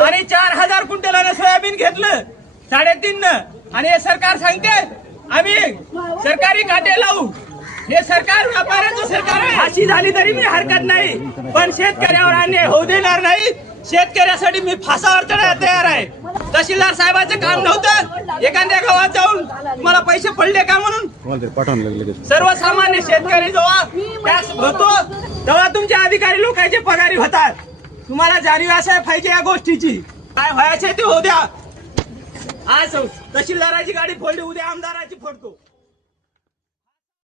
आणि 4000 quintal soybean घेतलं 3.5 आणि हे सरकार सांगते आम्ही सरकारी काटे लावू। हे सरकार व्यापाऱ्याचं सरकार आहे। अशी झाली तरी मी हरकत नाही, पण शेतकऱ्यावर अन्याय होऊ देणार नाही। शेतकऱ्यासाठी मी फासावर चढायला तयार आहे। तहसीलदार साहेबांचं काम नव्हतं एखाद्या गावात जाऊन मला पैसे पडले का म्हणून। सर्वसामान्य शेतकरी जेव्हा टॅक्स भरतो तेव्हा तुमचे अधिकारी लोकांचे पगारी होतात। तुम्हाला जाणीव असायला पाहिजे या गोष्टीची। काय व्हायचे ते होऊ द्या। आज तहसीलदाराची गाडी फोडली, उद्या आमदाराची फोडतो।